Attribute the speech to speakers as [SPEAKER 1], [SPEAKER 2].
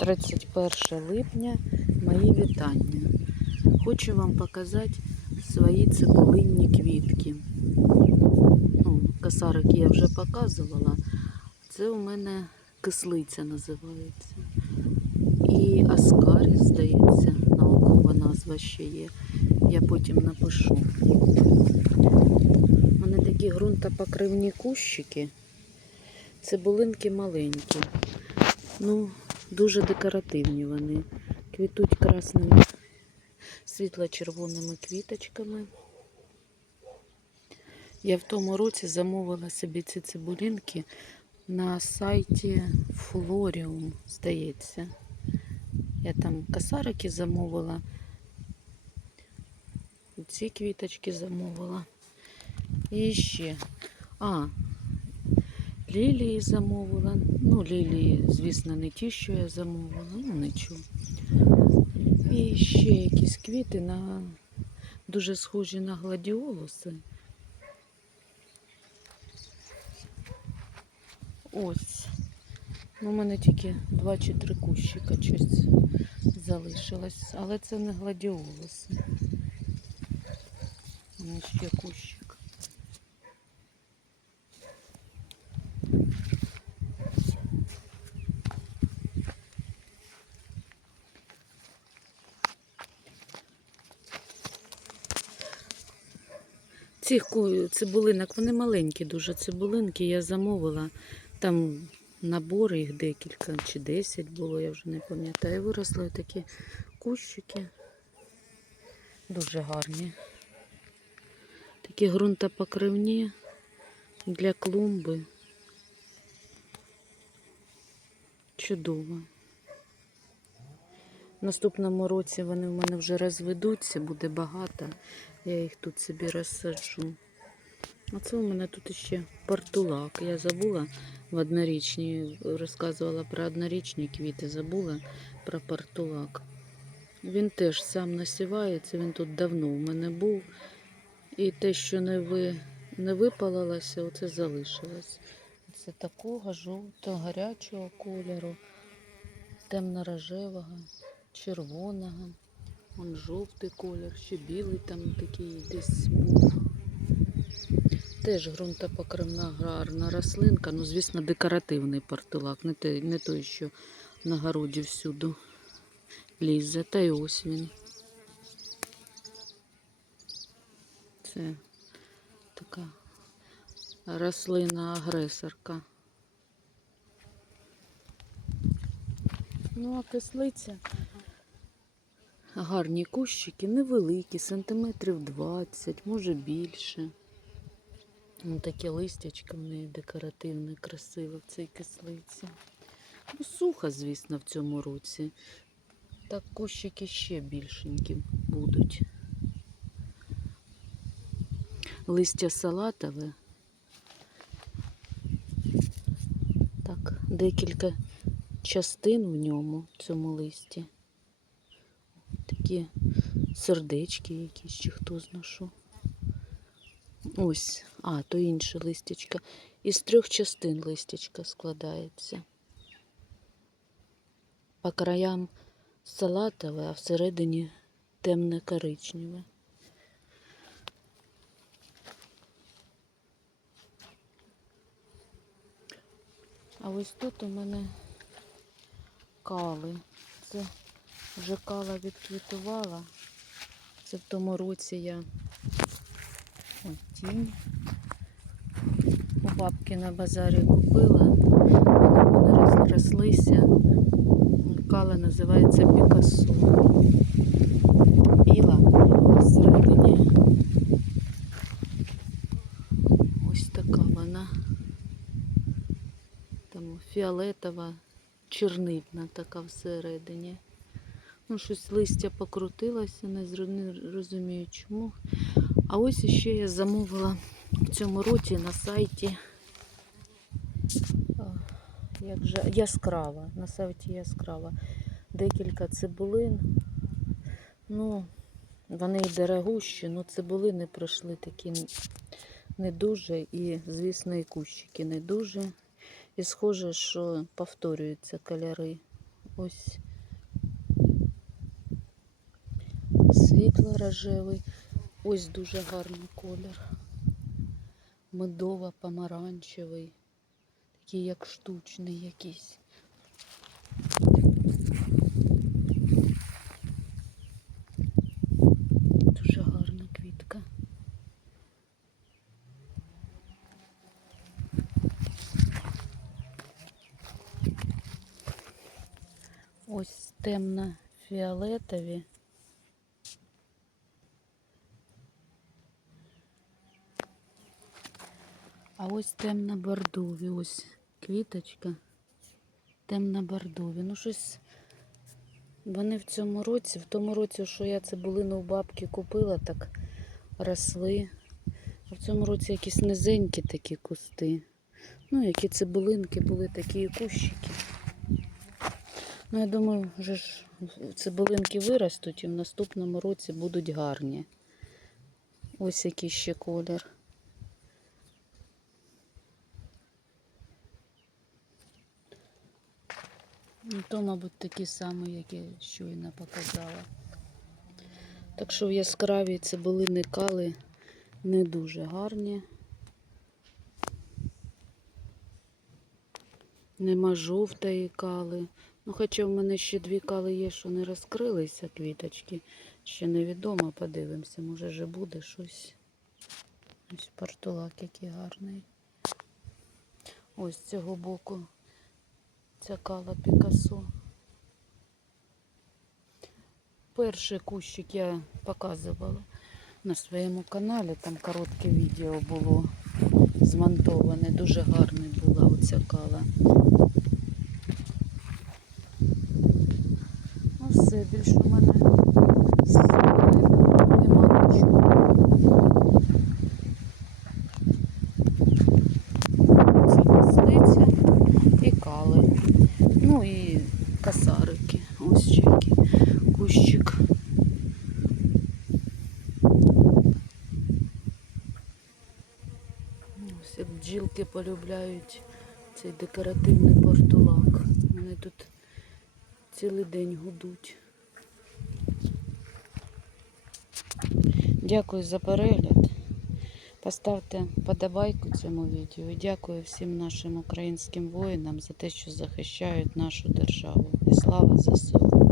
[SPEAKER 1] 31 липня. Мої вітання. Хочу вам показати свої цибулинні квітки. Ну, косарики я вже показувала. Це у мене кислиця називається. І аскаріс, здається, наукова назва ще є. Я потім напишу. У мене такі ґрунтопокривні кущики. Цибулинки маленькі. Ну, дуже декоративні вони. Квітуть красними світло-червоними квіточками. Я в тому році замовила собі ці цибулинки на сайті Флоріум, здається. Я там косарики замовила. Ці квіточки замовила. І ще. А, лілії замовила. Ну, лілії, звісно, не ті, що я замовила, ну нічого. І ще якісь квіти на дуже схожі на гладіолуси. Ось. Ну, у мене тільки два чи три кущика щось залишилось. Але це не гладіолуси. Мене ще кущик. Цих цибулинок, вони маленькі дуже цибулинки, я замовила. Там набори їх декілька чи 10 було, я вже не пам'ятаю. Виросли такі кущики. Дуже гарні. Такі ґрунтопокривні для клумби. Чудово. В наступному році вони в мене вже розведуться, буде багато. Я їх тут собі розсаджу. А це у мене тут ще портулак. Я забула в однорічні, розказувала про однорічні квіти, забула про портулак. Він теж сам насівається, він тут давно у мене був. І те, що не, ви, не випалилося, оце залишилось. Це такого жовтого, гарячого кольору, темно-рожевого, червоного. Вон жовтий колір, ще білий там такий десь був. Теж ґрунтопокривна гарна рослинка, ну, звісно, декоративний портулак, не, те, не той, що на городі всюди лізе. Та й ось він. Це така рослина-агресорка. Ну, а кислиця. Гарні кущики, невеликі, сантиметрів 20, може більше. Ну, таке листячко в неї декоративне, красиве в цій кислиці. Ну, сухо, звісно, в цьому році. Так кущики ще більшенькі будуть. Листя салатове. Так, декілька частин в ньому, в цьому листі. Такі сердечки якісь, чи хто знашу. Ось, а, то інше листячка. Із трьох частин листячка складається. По краям салатове, а всередині темне коричневе. А ось тут у мене кали. Це вже кала відквітувала. Це в тому році я Ось тінь. У бабки на базарі купила. Вони розрослися. Кала називається Пікасо. Біла всередині. Ось така вона. Там фіолетова, чернильна така всередині. Ну, щось листя покрутилося, не розумію чому. А ось іще я замовила в цьому році на сайті як же, яскрава. На сайті яскрава. Декілька цибулин. Ну, вони і дорогущі, але цибулини пройшли такі не дуже. І, звісно, і кущики не дуже. І схоже, що повторюються кольори ось світло-рожевий. Ось дуже гарний колір. Медово-помаранчевий. Такий як штучний якийсь. Дуже гарна квітка. Ось темно-фіолетові. А ось темно-бордові. Ось квіточка. Темно-бордові. Ну, щось вони в цьому році, в тому році, що я цибулину у бабки купила, так росли. А в цьому році якісь низенькі такі кусти. Ну, які цибулинки були такі кущики. Ну, я думаю, вже ж цибулинки виростуть і в наступному році будуть гарні. Ось який ще колір. То, мабуть, такі самі, як я щойно показала. Так що в яскраві цибулини кали не дуже гарні. Нема жовтої кали. Ну, хоча в мене ще дві кали є, що не розкрилися квіточки. Ще невідомо, подивимося, може вже буде щось. Ось портулак який гарний. Ось з цього боку ця кала Пікасо. Перший кущик я показувала на своєму каналі. Там коротке відео було змонтоване. Дуже гарна була оця кала. Ну все, більше у мене з собою нема нічого. Це маслиця і кали. Ну і касарики. Ось ще який кущик. Ось як полюбляють цей декоративний портулак. Вони тут цілий день гудуть. Дякую за перегляд. Поставте подобайку цьому відео. Дякую всім нашим українським воїнам за те, що захищають нашу державу. І слава ЗСУ!